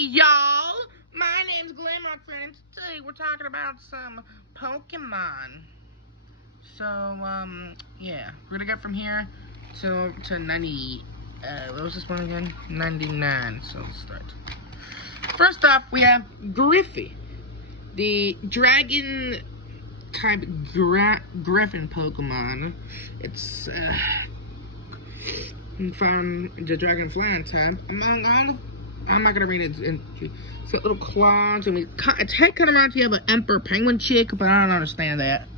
Hey y'all, my name's Glamrock, and today we're talking about some Pokemon. So, yeah, we're gonna get from here to 90, what was this one again? 99, so let's start. First off, we have Griffey, the dragon type Griffin Pokemon. It's, from the Dragon Flying type. I'm not gonna read it. It's got little claws, and its head kind of reminds me of an Emperor Penguin chick, but I don't understand that.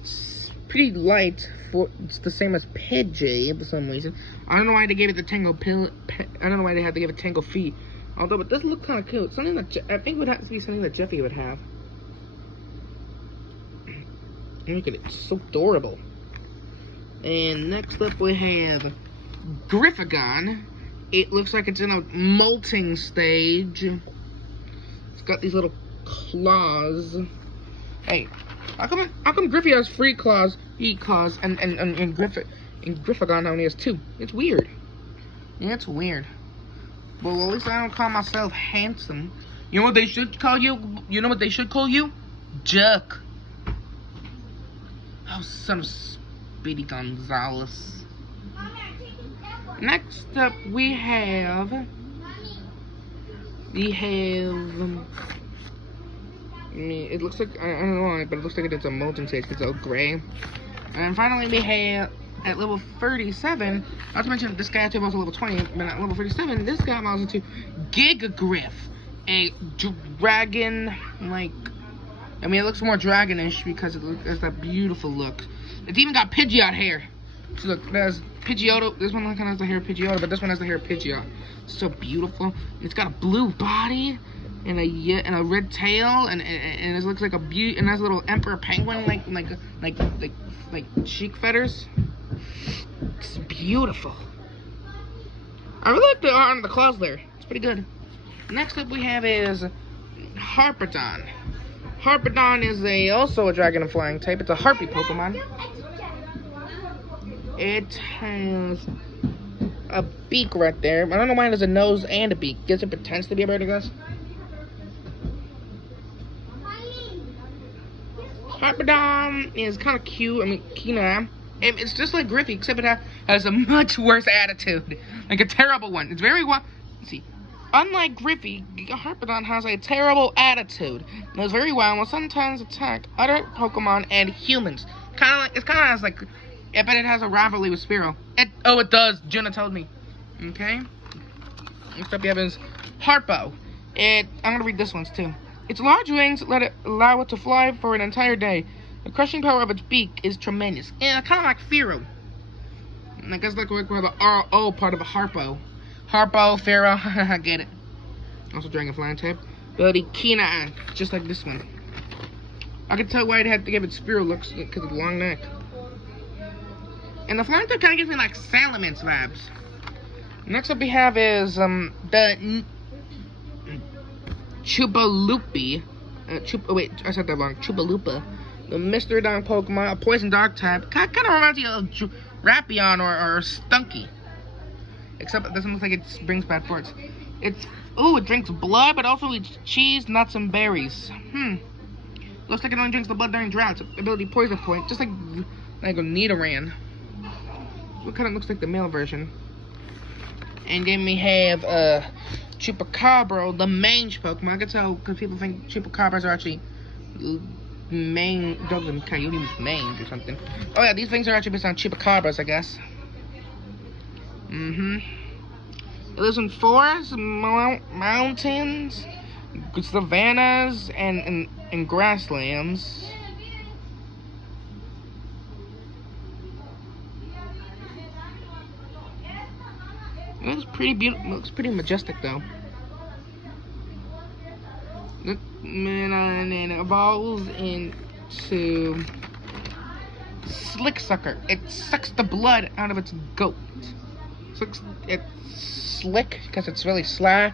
It's pretty light. It's the same as Pidgey for some reason. I don't know why they gave it the Tango pill. I don't know why they had to give it Tango feet. Although it does look kind of cute. Something that I think would have to be something that Jeffy would have. Look at it, it's so adorable. And next up we have Griffagon. It looks like it's in a molting stage. It's got these little claws. Hey, how come Griffey has 3 claws, and Griffagon only has 2? It's weird. Yeah, it's weird. Well, at least I don't call myself handsome. You know what they should call you? You know what they should call you? Juck. Oh, son of Speedy Gonzalez. Next up, we have, I mean, it looks like, I don't know why, but it looks like it's a molten stage because it's all gray. And finally, we have, at level 37, not to mention this guy evolves to level 20, but at level 37, this guy evolves into Gigagriff, a dragon, like, I mean, it looks more dragonish because it has that beautiful look. It's even got Pidgeot hair. So look, there's Pidgeotto. This one kind of has the hair of Pidgeotto, but this one has the hair of Pidgeot. It's so beautiful. It's got a blue body and a red tail, and it looks like a and has a little Emperor Penguin like cheek feathers. It's beautiful. I really like the art on the claws there. It's pretty good. Next up we have is Harpedon. Harpedon is also a dragon and flying type. It's a harpy Pokemon. It has a beak right there. I don't know why it has a nose and a beak. Guess it pretends to be a bird, I guess. Harpedon is kind of cute. I mean, it's just like Griffey, except it has a much worse attitude. Like a terrible one. It's very wild. See. Unlike Griffey, Harpedon has a terrible attitude. It knows very well and will sometimes attack other Pokemon and humans. It's kind of like, yeah, but it has a rivalry with Spearow. It does. Juna told me. Okay. Next up, we have is Harpo. I'm gonna read this one too. Its large wings allow it to fly for an entire day. The crushing power of its beak is tremendous. Yeah, kind of like Fearow. And I guess like we're the RO part of a Harpo. Harpo, Pharaoh, I get it. Also Dragon Flying type. Ability Kina, just like this one. I can tell why it had to give it Spearow looks because of the long neck. And the flying type kind of gives me like Salamence vibes. Next up we have is the Chupalupi. Wait, I said that wrong. Chupalupa. The mystery dog Pokemon, a poison dog type. Kind of reminds you of Rapion or Stunky. Except it doesn't look like it brings bad farts. It drinks blood, but also eats cheese, nuts, and berries. Looks like it only drinks the blood during droughts. Ability Poison Point, just like a Nidoran. What kind of looks like the male version. And then we have Chupacabra, the mange Pokemon. I can tell because people think Chupacabras are actually dogs and coyotes mange or something. Oh yeah, these things are actually based on Chupacabras, I guess. It lives in forests, mountains, savannas, and grasslands. It looks pretty beautiful. Looks pretty majestic, though. And it evolves into Slick Sucker. It sucks the blood out of its goat. It's slick because it's really sly.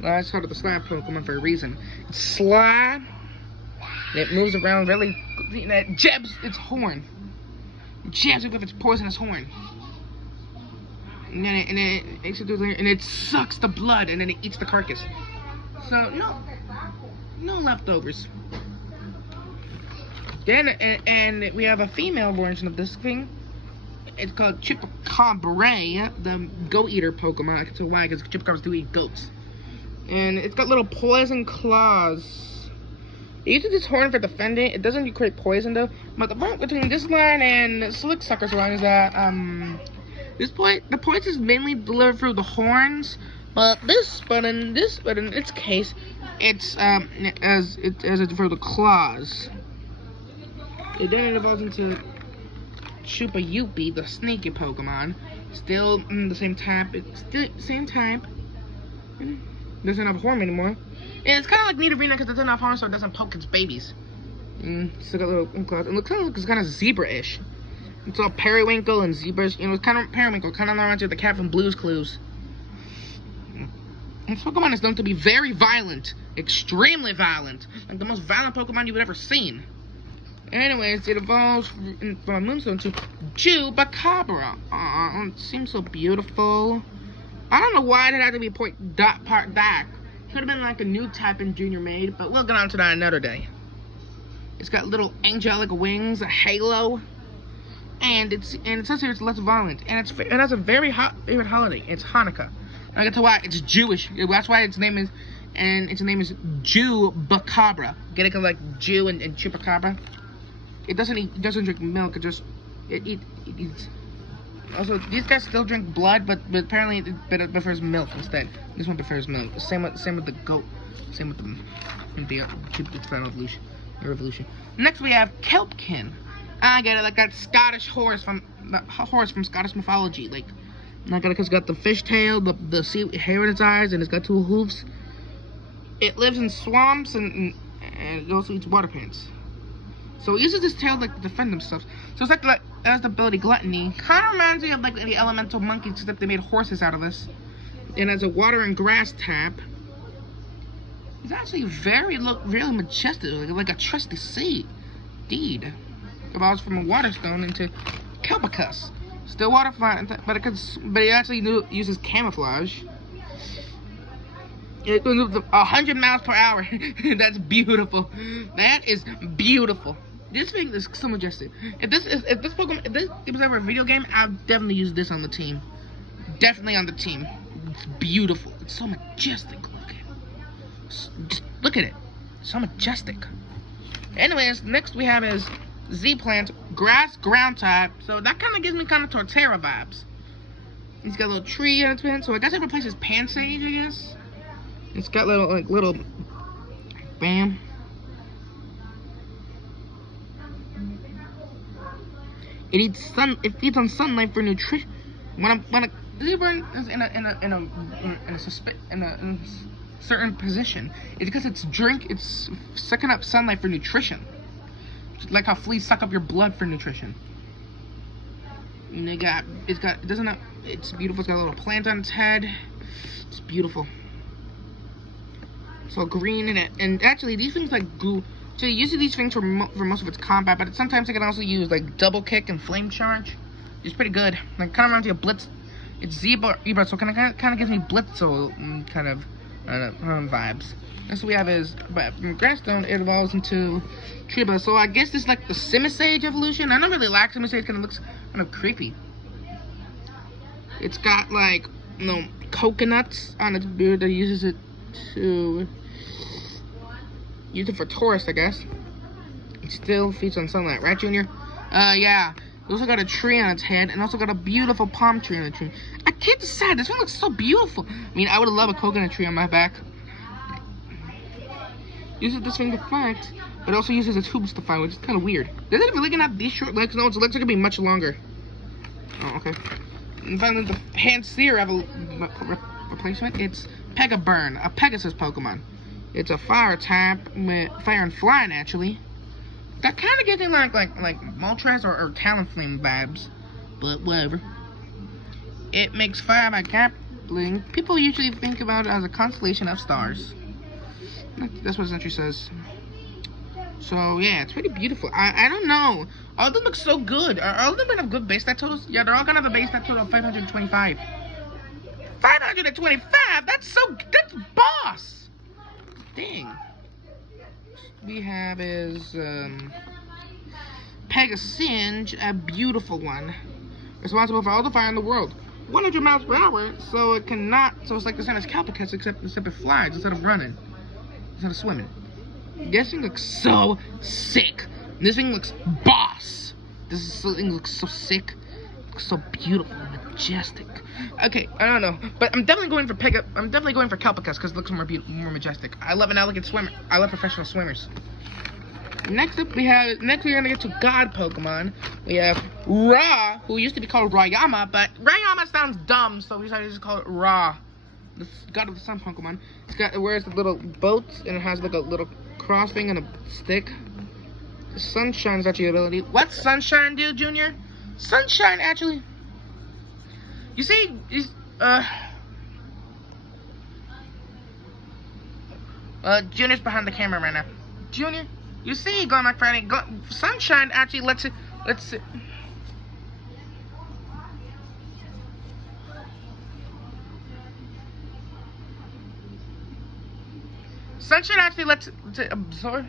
That's part of the sly Pokemon for a reason. It's sly. It moves around really. It jabs its horn. It jabs it with its poisonous horn. And then it sucks the blood, and then it eats the carcass. So no leftovers. Then and we have a female version of this thing. It's called Chupacabra, the goat eater Pokemon. I can tell why, because Chupacabras do eat goats. And it's got little poison claws. It uses its horn for defending. It doesn't create poison though. But the difference between this line and Slick Sucker's line is that the poison is mainly delivered through the horns. But in its case, it's as for the claws. It then evolves into Chupa Yuppie, the sneaky Pokemon. Still the same type. It's still same type. Doesn't have a horn anymore. And it's kind of like Nidorina because it doesn't have horns, so it doesn't poke its babies. Still got little claws. It looks kind of zebra-ish. It's all periwinkle and zebras. You know, it's kind of periwinkle, kind of reminds you of the cat from Blue's Clues. This Pokemon is known to be very violent, extremely violent, like the most violent Pokemon you've ever seen. Anyways, it evolves from Moonstone to Chupacabra. It seems so beautiful. I don't know why it had to be part back. Could have been like a new type in Junior made, but we'll get on to that another day. It's got little angelic wings, a halo, and it says here it's less violent, and it has a very hot favorite holiday. It's Hanukkah. I can tell why. It's Jewish. That's why its name is Chupacabra. Get it? Cause like Jew and Chupacabra. It doesn't drink milk. It eats. Also, these guys still drink blood, but apparently it prefers milk instead. This one prefers milk. Same with the goat. Same with the final evolution. Next we have Kelpkin. I get it, like that Scottish horse from Scottish mythology. Like, I got it because it's got the fish tail, the sea hair in its eyes, and it's got 2 hooves. It lives in swamps and it also eats water plants. So it uses its tail like to defend themselves. So it's like it has the ability Gluttony. Kind of reminds me of like the elemental monkeys, except they made horses out of this. And as a water and grass type, it's actually really majestic, like a trusty sea. Indeed. Evolves from a water stone into Kelpicus. Still water flying, but it actually uses camouflage. It goes up to 100 miles per hour. That's beautiful. That is beautiful. This thing is so majestic. If it was ever a video game, I'd definitely use this on the team. Definitely on the team. It's beautiful. It's so majestic. Just look at it. So majestic. Anyways, next we have is Z-Plant, grass ground type. So that kind of gives me kind of Torterra vibes. He's got a little tree on its head, so I guess it replaces Pansage, I guess. It's got little bam. It feeds on sunlight for nutrition. When a zebra is in a certain position, it's because it's sucking up sunlight for nutrition. Like how fleas suck up your blood for nutrition. And it's beautiful. It's got a little plant on its head. It's beautiful. So green in it, and actually these things like glue. So you use these things for most of its combat, but sometimes it can also use like double kick and flame charge. It's pretty good. Like kind of reminds me of Blitz. It's Zebra, so kind of gives me Blitzel kind of vibes. Next we have is, but from Grassstone it evolves into Triba. So I guess this is like the Simisage evolution. I don't really like Simisage because it looks kind of creepy. It's got like coconuts on its beard that uses it to use it for tourists, I guess. It still feeds on sunlight, right, Junior? Yeah. It also got a tree on its head, and also got a beautiful palm tree on the tree. I can't decide. This one looks so beautiful. I mean, I would love a coconut tree on my back. Uses this thing to fight, but also uses its hooves to fight, which is kind of weird. Does it really have these short legs? No, its legs are gonna be much longer. Oh, okay. And finally, the Panseer replacement. It's Pegaburn, a Pegasus Pokemon. It's a fire type with fire and flying, actually. That kind of gives me like Moltres or Talonflame vibes, but whatever. It makes fire by grappling. People usually think about it as a constellation of stars. That's what this entry says. So yeah, it's pretty beautiful. I don't know. All of them look so good. Are all of them gonna have good base stat totals? Yeah, they're all gonna have a base stat total of 525. 525? That's boss! Dang. We have is Pegasinge, a beautiful one. Responsible for all the fire in the world. 100 miles per hour, so it cannot, so it's like the same as Calpacus, except it flies instead of running. Instead of swimming. This thing looks so sick. This thing looks boss. This thing looks so sick. Looks so beautiful and majestic. Okay, I don't know, but I'm definitely going for Calpacus because it looks more majestic. I love an elegant swimmer. I love professional swimmers. Next up, we're gonna get to God Pokemon. We have Ra, who used to be called Rayama, but Rayama sounds dumb, so we decided to just call it Ra, the God of the Sun Pokemon. It wears the little boats, and it has like a little cross thing and a stick. Sunshine is actually an ability. What's Sunshine do, Junior? Sunshine actually. You see, Junior's behind the camera right now. Junior, you see, Glamrock Freddy, Sunshine actually lets it. Sunshine actually lets it absorb.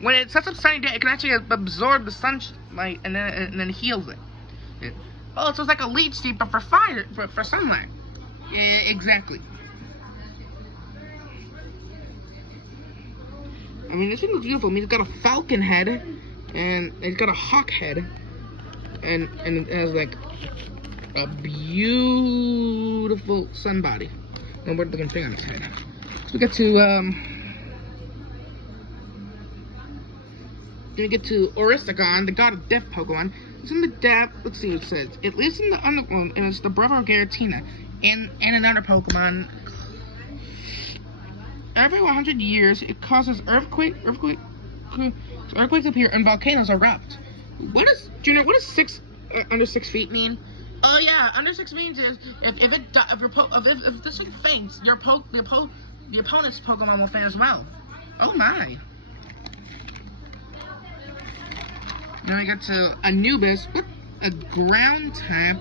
When it sets up sunny day, it can actually absorb the sunlight and then heals it. Oh, so it's like a leech seed, but for fire, for sunlight. Yeah, exactly. I mean, this thing looks beautiful. I mean, it's got a falcon head, and it's got a hawk head, and it has like a beautiful sun body. And weird looking thing on its head. So we get to Orisagon, the god of death Pokemon. It's in the depth. Let's see what it says. It lives in the underworld, and it's the brother of Giratina, and another Pokemon. Every 100 years, it causes earthquakes appear and volcanoes erupt. Junior? What does under 6 feet mean? Oh yeah, under 6 means is if this thing faints, the opponent's Pokemon will faint as well. Oh my. Now we got to Anubis, a ground type.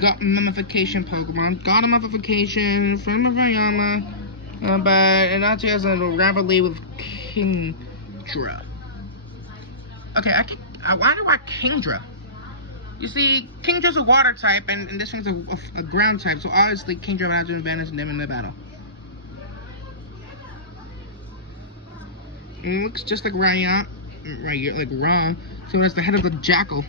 Got mummification Pokemon. Got a mummification from Rayama. But it actually has a rivalry with Kingdra. Okay, I wonder why Kingdra. You see, Kingdra's a water type, and this thing's a ground type, so obviously Kingdra would have to advantage them in the battle. And it looks just like Ryan, like Ron, so it's the head of the jackal.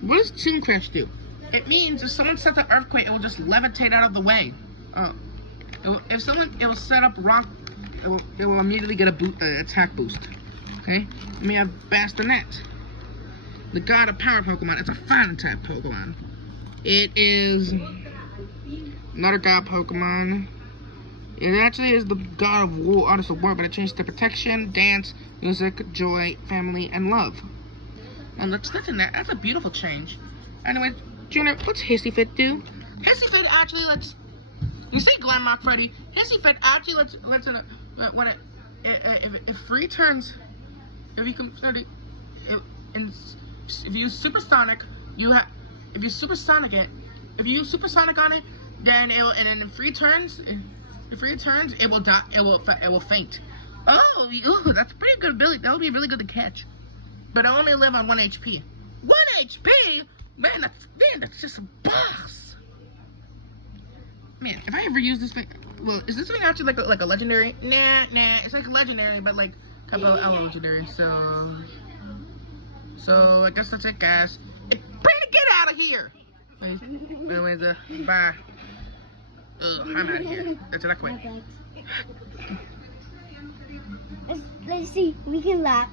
What does Tomb Crash do? It means if someone sets an earthquake, it will just levitate out of the way. It will set up rock. It will immediately get a attack boost. Okay. And we have Bastonet, the god of power Pokemon. It's a fighting type Pokemon. It is another god Pokemon. It actually is the god of war, artist of war, but it changed to protection, dance, music, joy, family, and love. And let's listen. That's a beautiful change. Anyway. Junior, what's Hissy Fit do? Hissy Fit actually lets. You see, Glamrock Freddy. Hissy Fit actually lets when if free turns, if you can, if you use Supersonic, if you supersonic on it, then in free turns, it will die. It will faint. Oh, that's a pretty good ability. That would be really good to catch. But I only live on 1 HP. 1 HP. Man, that's just a boss. Man, if I ever use this thing, well, is this thing actually like a legendary? Nah, it's like a legendary, but like kind of a legendary. So I guess that's it, guys. Hey, get out of here. Anyways, bye. I'm out of here. That's it. I quit. Let's see. We can laugh.